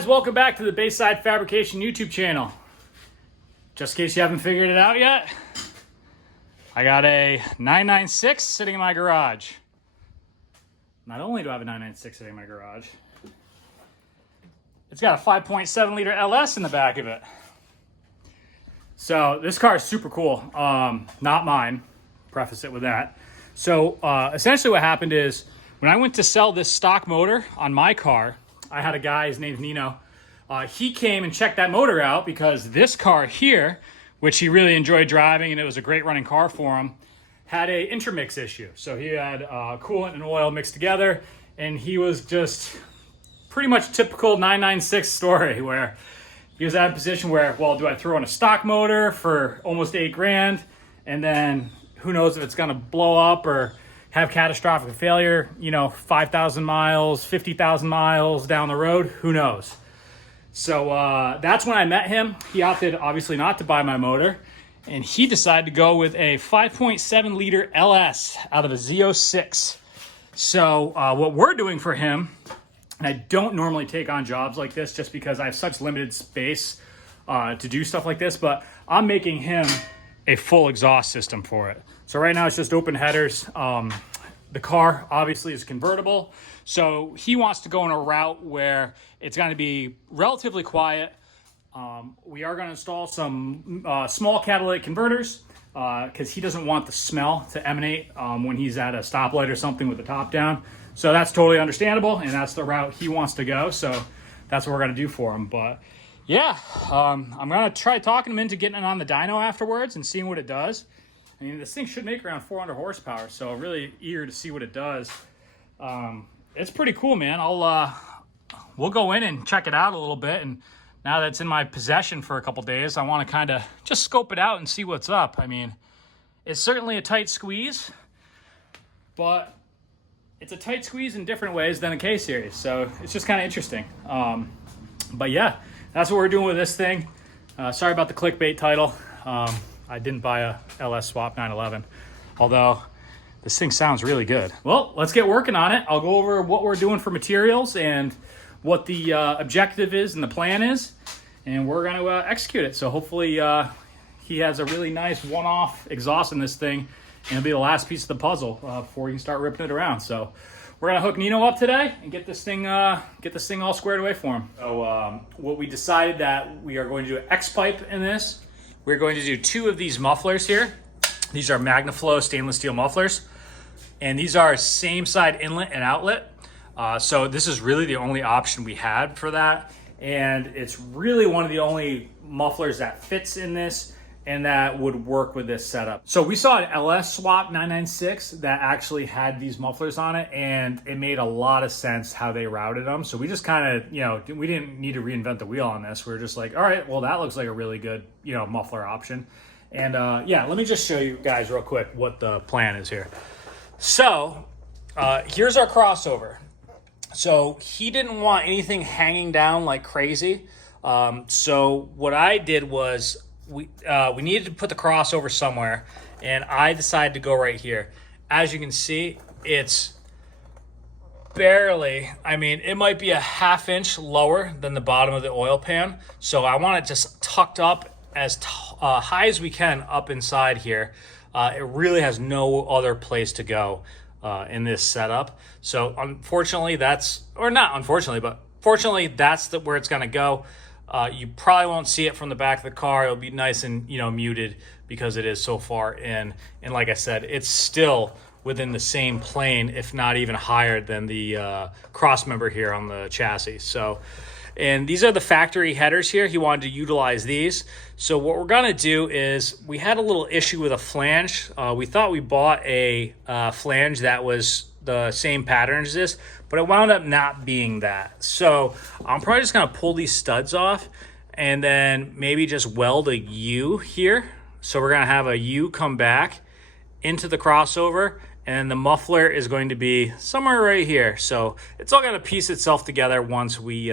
guys, welcome back to the Bayside Fabrication YouTube channel. Just in case you haven't figured it out yet, I got a 996 sitting in my garage. Not only do I have a 996 sitting in my garage, it's got a 5.7 liter LS in the back of it. So this car is super cool. Not mine, preface it with that. So essentially what happened is when I went to sell this stock motor on my car, I had a guy, his name's Nino. He came and checked that motor out because this car here, which he really enjoyed driving and it was a great running car for him, had a intermix issue. So he had coolant and oil mixed together, and he was just pretty much typical 996 story where he was at a position where, well, do I throw in a stock motor for almost $8,000 and then who knows if it's gonna blow up or have catastrophic failure, 5,000 miles, 50,000 miles down the road, who knows? So that's when I met him. He opted obviously not to buy my motor, and he decided to go with a 5.7 liter LS out of a Z06. So what we're doing for him, and I don't normally take on jobs like this just because I have such limited space to do stuff like this, but I'm making him a full exhaust system for it. So right now it's just open headers. The car obviously is convertible. So he wants to go in a route where it's going to be relatively quiet. We are going to install some small catalytic converters because he doesn't want the smell to emanate when he's at a stoplight or something with the top down. So that's totally understandable, and that's the route he wants to go. So that's what we're going to do for him. But yeah, I'm going to try talking him into getting it on the dyno afterwards and seeing what it does. I mean, this thing should make around 400 horsepower, so I'm really eager to see what it does. It's pretty cool, man. We'll go in and check it out a little bit, and now that it's in my possession for a couple days, I want to kind of just scope it out and see what's up. I mean, it's certainly a tight squeeze, but it's a tight squeeze in different ways than a K-Series, so it's just kind of interesting. But yeah, that's what we're doing with this thing. Sorry about the clickbait title. I didn't buy a LS Swap 911, although this thing sounds really good. Well, let's get working on it. I'll go over what we're doing for materials and what the objective is and the plan is, and we're going to execute it. So hopefully he has a really nice one-off exhaust in this thing, and it'll be the last piece of the puzzle before you can start ripping it around. So we're going to hook Nino up today and get this thing all squared away for him. So what we decided that we are going to do an X-pipe in this. We're going to do two of these mufflers here. These are MagnaFlow stainless steel mufflers, and these are same side inlet and outlet. So this is really the only option we had for that, and it's really one of the only mufflers that fits in this and that would work with this setup. So we saw an LS Swap 996 that actually had these mufflers on it, and it made a lot of sense how they routed them. So we just kind of, we didn't need to reinvent the wheel on this. We were just like, all right, well, that looks like a really good, muffler option. And yeah, let me just show you guys real quick what the plan is here. So here's our crossover. So he didn't want anything hanging down like crazy. So what I did was we needed to put the crossover somewhere, and I decided to go right here. As you can see, it's barely, it might be a ½ inch lower than the bottom of the oil pan. So I want it just tucked up as high as we can up inside here. It really has no other place to go in this setup. So unfortunately fortunately that's where it's gonna go. You probably won't see it from the back of the car. It'll be nice and muted because it is so far in. And like I said, it's still within the same plane, if not even higher than the cross member here on the chassis. So, and these are the factory headers here. He wanted to utilize these. So what we're gonna do is, we had a little issue with a flange. We thought we bought a flange that was the same pattern as this, but it wound up not being that. So I'm probably just gonna pull these studs off and then maybe just weld a U here. So we're gonna have a U come back into the crossover, and the muffler is going to be somewhere right here. So it's all gonna piece itself together once we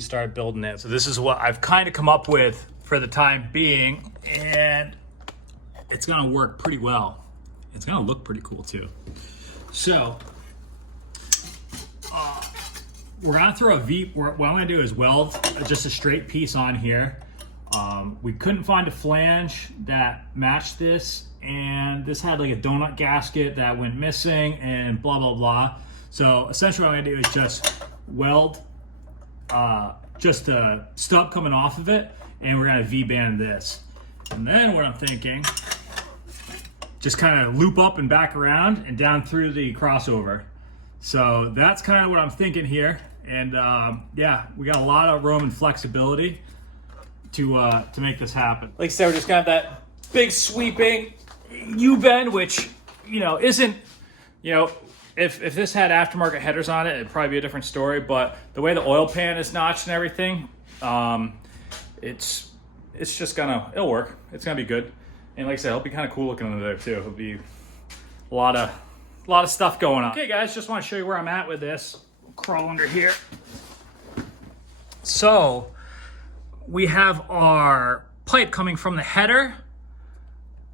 start building it. So this is what I've kind of come up with for the time being, and it's gonna work pretty well. It's gonna look pretty cool too. So we're gonna throw a V, what I'm gonna do is weld just a straight piece on here. We couldn't find a flange that matched this, and this had like a donut gasket that went missing and blah, blah, blah. So essentially what I'm gonna do is just weld just a stub coming off of it, and we're gonna V-band this. And then what I'm thinking, just kind of loop up and back around and down through the crossover. So that's kind of what I'm thinking here. And yeah, we got a lot of room and flexibility to make this happen. Like I said, we're just got that big sweeping U-bend, which, you know, isn't, you know, if this had aftermarket headers on it, it'd probably be a different story. But the way the oil pan is notched and everything, it's just it'll work. It's gonna be good. And like I said, it'll be kind of cool looking under there too. It'll be a lot of stuff going on. Okay guys, just want to show you where I'm at with this. Crawl under here. So we have our pipe coming from the header,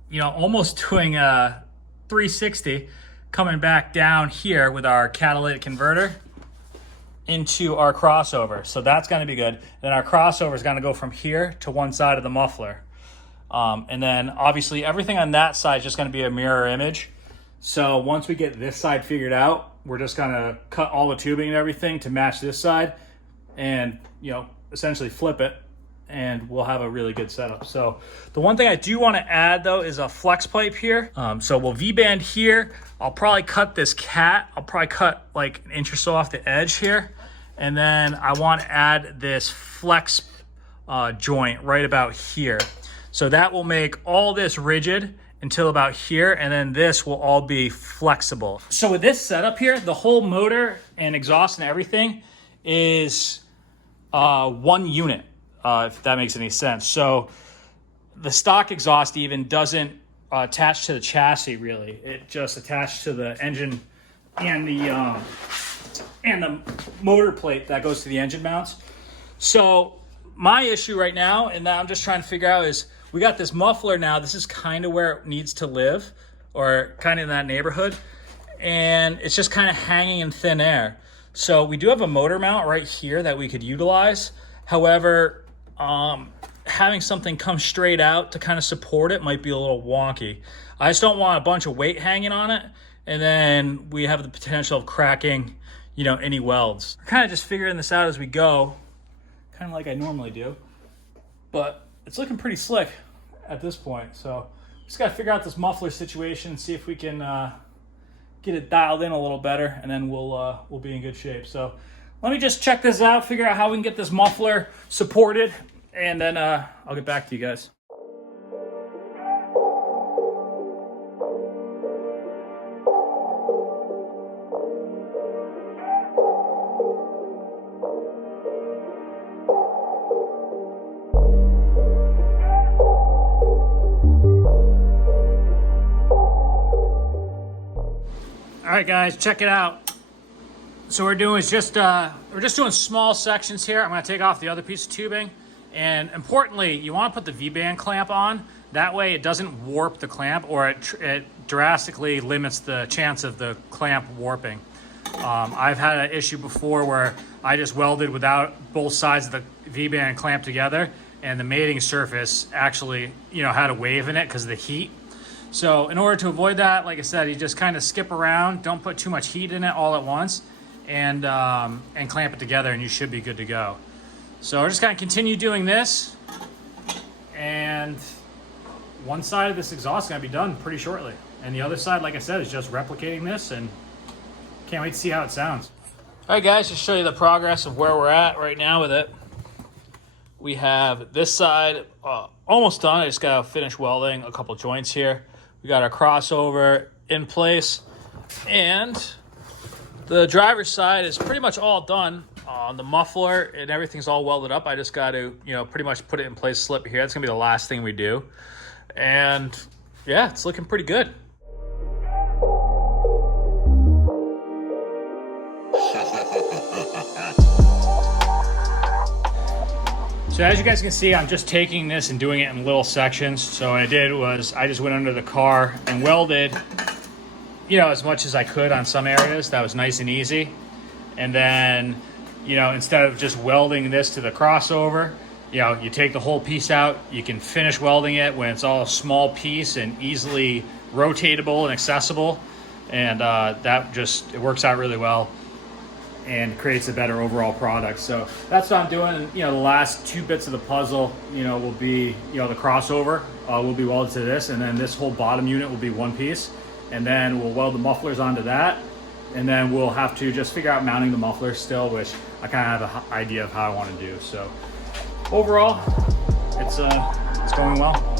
you know, almost doing a 360, coming back down here with our catalytic converter into our crossover. So that's going to be good. Then our crossover is going to go from here to one side of the muffler. And then obviously everything on that side is just going to be a mirror image. So once we get this side figured out, we're just going to cut all the tubing and everything to match this side and, you know, essentially flip it, and we'll have a really good setup. So the one thing I do want to add though is a flex pipe here. So we'll V-band here. I'll probably cut this cat. I'll probably cut like an inch or so off the edge here. And then I want to add this flex joint right about here. So that will make all this rigid until about here, and then this will all be flexible. So with this setup here, the whole motor and exhaust and everything is one unit, if that makes any sense. So the stock exhaust even doesn't attach to the chassis really. It just attached to the engine and the motor plate that goes to the engine mounts. So my issue right now, and that I'm just trying to figure out, is we got this muffler now. This is kind of where it needs to live, or kind of in that neighborhood. And it's just kind of hanging in thin air. So we do have a motor mount right here that we could utilize. However, having something come straight out to kind of support it might be a little wonky. I just don't want a bunch of weight hanging on it, and then we have the potential of cracking, you know, any welds. We're kind of just figuring this out as we go, kind of like I normally do. But it's looking pretty slick at this point. So just got to figure out this muffler situation, see if we can get it dialed in a little better, and then we'll be in good shape. So let me just check this out, figure out how we can get this muffler supported, and then I'll get back to you guys. All right, guys, check it out. So we're doing is just doing small sections here. I'm going to take off the other piece of tubing, and importantly, you want to put the V-band clamp on. That way, it doesn't warp the clamp, or it drastically limits the chance of the clamp warping. I've had an issue before where I just welded without both sides of the V-band clamped together, and the mating surface actually, you know, had a wave in it because of the heat. So in order to avoid that, like I said, you just kind of skip around, don't put too much heat in it all at once, and clamp it together, and you should be good to go. So we're just going to continue doing this, and one side of this exhaust is going to be done pretty shortly. And the other side, like I said, is just replicating this, and can't wait to see how it sounds. All right, guys, just show you the progress of where we're at right now with it. We have this side almost done. I just got to finish welding a couple joints here. We got our crossover in place, and the driver's side is pretty much all done. The muffler and everything's all welded up. I just got to, you know, pretty much put it in place, slip here. That's gonna be the last thing we do. And yeah, it's looking pretty good. So as you guys can see, I'm just taking this and doing it in little sections. So what I did was I just went under the car and welded, you know, as much as I could on some areas. That was nice and easy. And then you know, instead of just welding this to the crossover, you know, you take the whole piece out, you can finish welding it when it's all a small piece and easily rotatable and accessible. And that just, it works out really well and creates a better overall product. So that's what I'm doing. You know, the last 2 bits of the puzzle, you know, will be, you know, the crossover will be welded to this, and then this whole bottom unit will be one piece. And then we'll weld the mufflers onto that. And then we'll have to just figure out mounting the mufflers still, which I kind of have an idea of how I want to do. So overall, it's going well.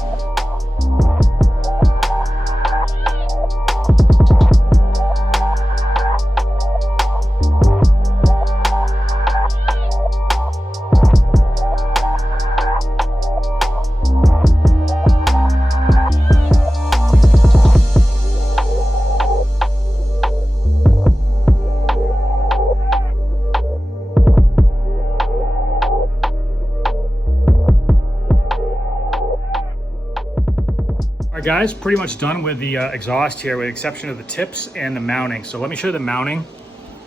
Guys, pretty much done with the exhaust here with the exception of the tips and the mounting. So let me show you the mounting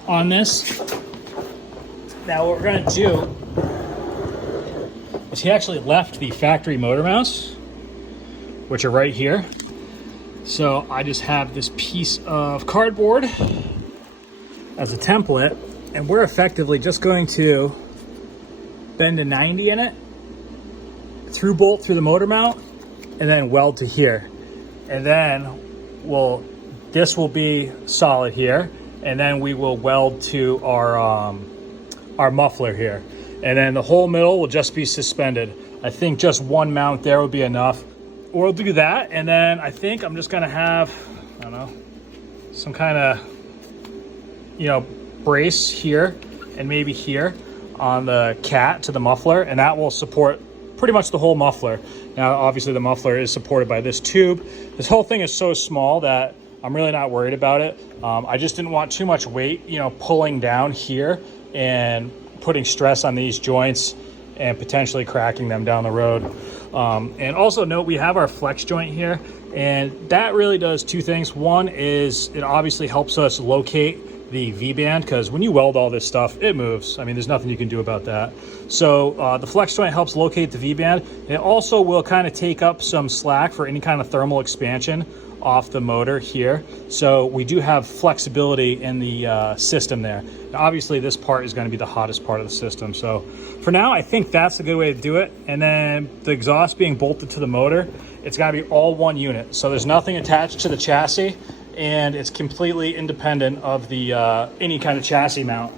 on this. Now what we're going to do is he actually left the factory motor mounts, which are right here. So I just have this piece of cardboard as a template, and we're effectively just going to bend a 90 in it, through bolt through the motor mount, and then weld to here. And then this will be solid here, and then we will weld to our muffler here. And then the whole middle will just be suspended. I think just one mount there would be enough. We'll do that, and then I think I'm just gonna have, I don't know, some kind of, you know, brace here and maybe here on the cat to the muffler, and that will support pretty much the whole muffler. Now, obviously the muffler is supported by this tube. This whole thing is so small that I'm really not worried about it. I just didn't want too much weight, you know, pulling down here and putting stress on these joints and potentially cracking them down the road. And also note, we have our flex joint here, and that really does 2 things. One is it obviously helps us locate the V-band, because when you weld all this stuff, it moves. I mean, there's nothing you can do about that. So the flex joint helps locate the V-band. It also will kind of take up some slack for any kind of thermal expansion off the motor here. So we do have flexibility in the system there. Now, obviously this part is going to be the hottest part of the system. So for now, I think that's a good way to do it. And then the exhaust being bolted to the motor, it's got to be all one unit. So there's nothing attached to the chassis, and it's completely independent of the any kind of chassis mount,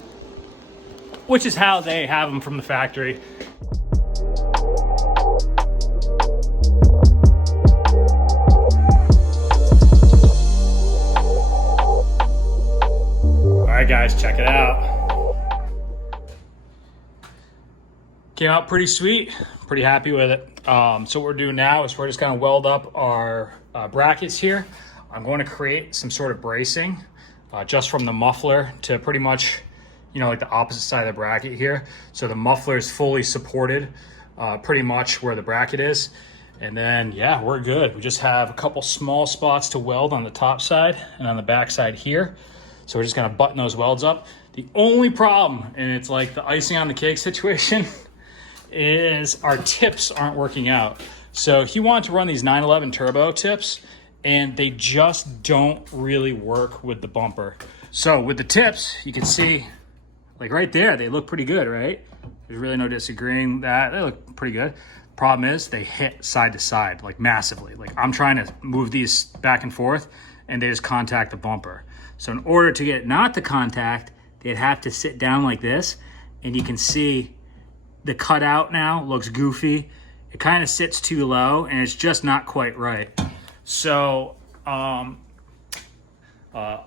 which is how they have them from the factory. All right, guys, check it out. Came out pretty sweet, pretty happy with it. So what we're doing now is we're just gonna weld up our brackets here. I'm going to create some sort of bracing just from the muffler to pretty much, you know, like the opposite side of the bracket here. So the muffler is fully supported pretty much where the bracket is. And then, yeah, we're good. We just have a couple small spots to weld on the top side and on the back side here. So we're just gonna button those welds up. The only problem, and it's like the icing on the cake situation, is our tips aren't working out. So he wanted to run these 911 turbo tips, and they just don't really work with the bumper. So with the tips, you can see, like right there, they look pretty good, right? There's really no disagreeing that. They look pretty good. Problem is, they hit side to side, like massively. Like I'm trying to move these back and forth, and they just contact the bumper. So in order to get not to contact, they'd have to sit down like this, and you can see the cutout now looks goofy. It kind of sits too low, and it's just not quite right. So I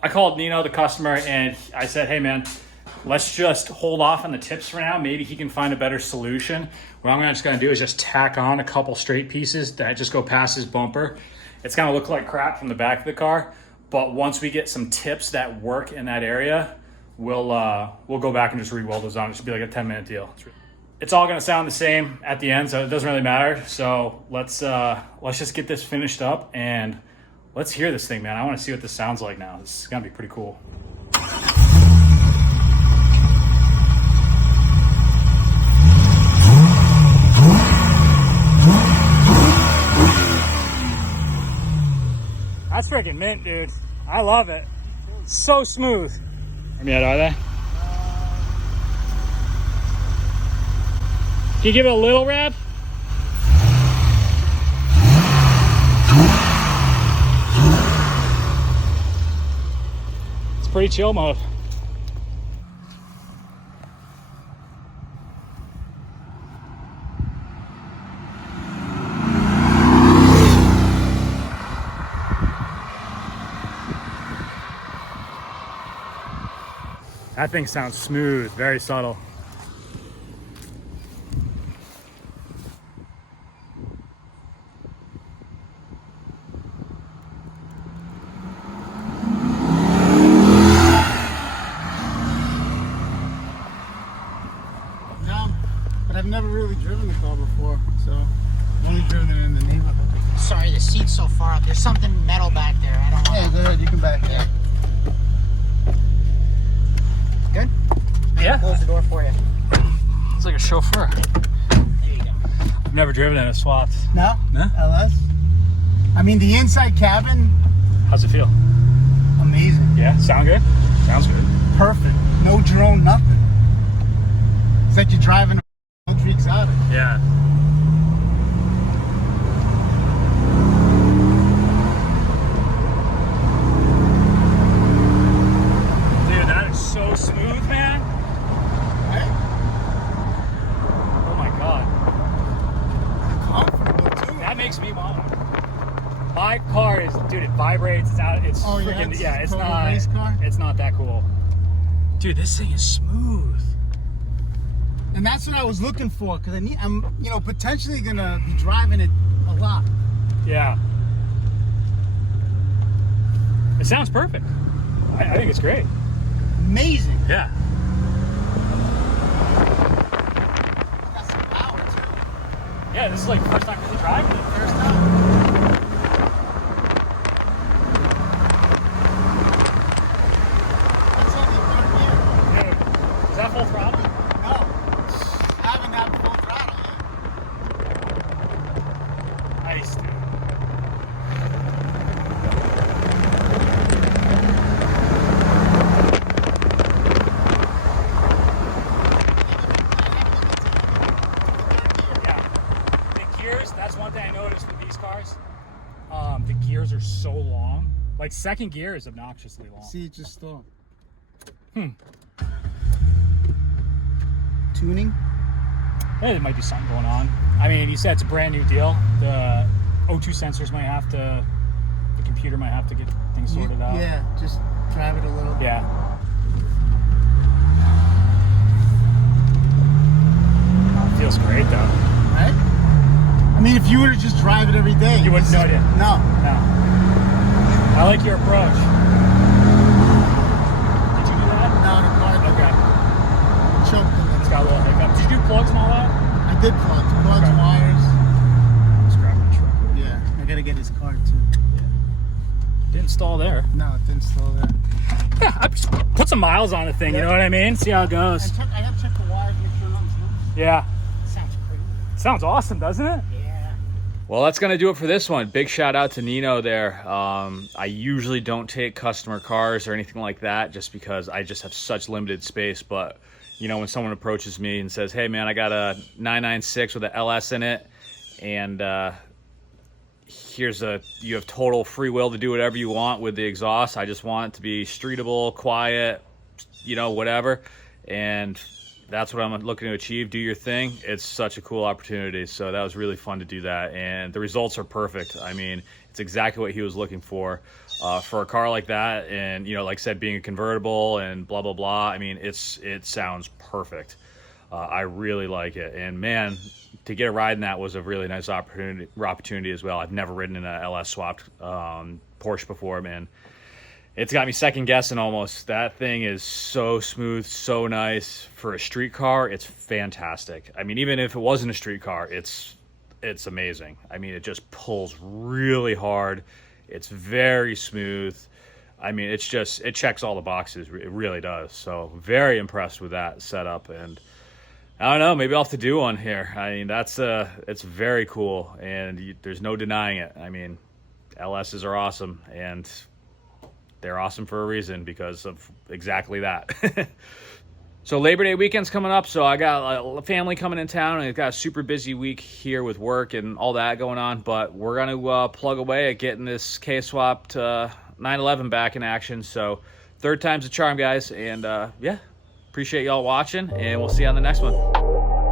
called Nino, the customer, and I said, hey man, let's just hold off on the tips for now. Maybe he can find a better solution. What I'm just gonna do is just tack on a couple straight pieces that just go past his bumper. It's gonna look like crap from the back of the car, but once we get some tips that work in that area, we'll go back and just re-weld those on. It should be like a 10-minute deal. It's all gonna sound the same at the end, so it doesn't really matter. So let's just get this finished up and let's hear this thing, man. I wanna see what this sounds like now. This is gonna be pretty cool. That's freaking mint, dude. I love it. So smooth. Yeah, are they? Can you give it a little rev? It's pretty chill mode. That thing sounds smooth, very subtle. But I've never really driven the car before, so I've only driven it in the neighborhood. Sorry, the seat's so far up. There's something metal back there. I don't know. Yeah, go ahead. You can back it. Good? Yeah. Close the door for you. It's like a chauffeur. There you go. I've never driven in a swapped. No? No? LS? I mean, the inside cabin, How's it feel? amazing. Yeah, sound good? Sounds good. Perfect. No drone, nothing. It's like you're driving a country exotic. Yeah. Dude, that is so smooth, man. Right? Oh my God. Comfortable, too. That makes me want one. My car is, dude, it vibrates. It's out. It's Oh, yeah, freaking, it's yeah. It's total not. race car? It's not that cool. Dude, this thing is smooth. And that's what I was looking for, because I'm, potentially gonna be driving it a lot. Yeah. It sounds perfect. I think it's great. Amazing. Yeah. Got some power too. Yeah, this is like the first time really driving it. First time. That's only third gear. Dude, is that full throttle? No, I haven't had full throttle yet. Nice, dude. Yeah. The gears, that's one thing I noticed with these cars. The gears are so long. Like second gear is obnoxiously long. See, it just stopped. Tuning? Yeah, there might be something going on. I mean, you said it's a brand new deal. The O2 sensors might have to, the computer might have to get things sorted out. Yeah, just drive it a little. Yeah. Feels great though. Right? I mean, if you were to just drive it every day, You wouldn't know it. No. No. I like your approach. Did you do that? No, the car Okay. choked a It's little. got a little hiccup. Did you do plugs and all that? I did plugs, Okay. wires. Let's grab my truck. Yeah, I gotta get his car too. Didn't install there. No, it didn't stall there. Yeah, I just put some miles on the thing, you know what I mean? See how it goes. I gotta check the wires, make sure nothing's loose. Yeah. Sounds pretty. Sounds awesome, doesn't it? Yeah. Well, that's going to do it for this one. Big shout out to Nino there. I usually don't take customer cars or anything like that just because I just have such limited space. But, when someone approaches me and says, hey, man, I got a 996 with an LS in it, and you have total free will to do whatever you want with the exhaust. I just want it to be streetable, quiet, whatever. And that's what I'm looking to achieve. Do your thing. It's such a cool opportunity. So that was really fun to do that. And the results are perfect. I mean, it's exactly what he was looking for a car like that. And, like I said, being a convertible and blah, blah, blah. I mean, it sounds perfect. I really like it. And man, to get a ride in that was a really nice opportunity as well. I've never ridden in a LS swapped Porsche before, man. It's got me second guessing almost. That thing is so smooth, so nice. For a street car, it's fantastic. I mean, even if it wasn't a street car, it's amazing. I mean, it just pulls really hard. It's very smooth. I mean, it checks all the boxes. It really does. So very impressed with that setup. And I don't know, maybe I'll have to do one here. I mean, it's very cool, and there's no denying it. I mean, LSs are awesome, and they're awesome for a reason because of exactly that. So Labor Day weekend's coming up, so I got a family coming in town, and I've got a super busy week here with work and all that going on, but we're going to plug away at getting this K-Swapped 911 back in action. So third time's a charm, guys, and yeah, appreciate y'all watching, and we'll see you on the next one.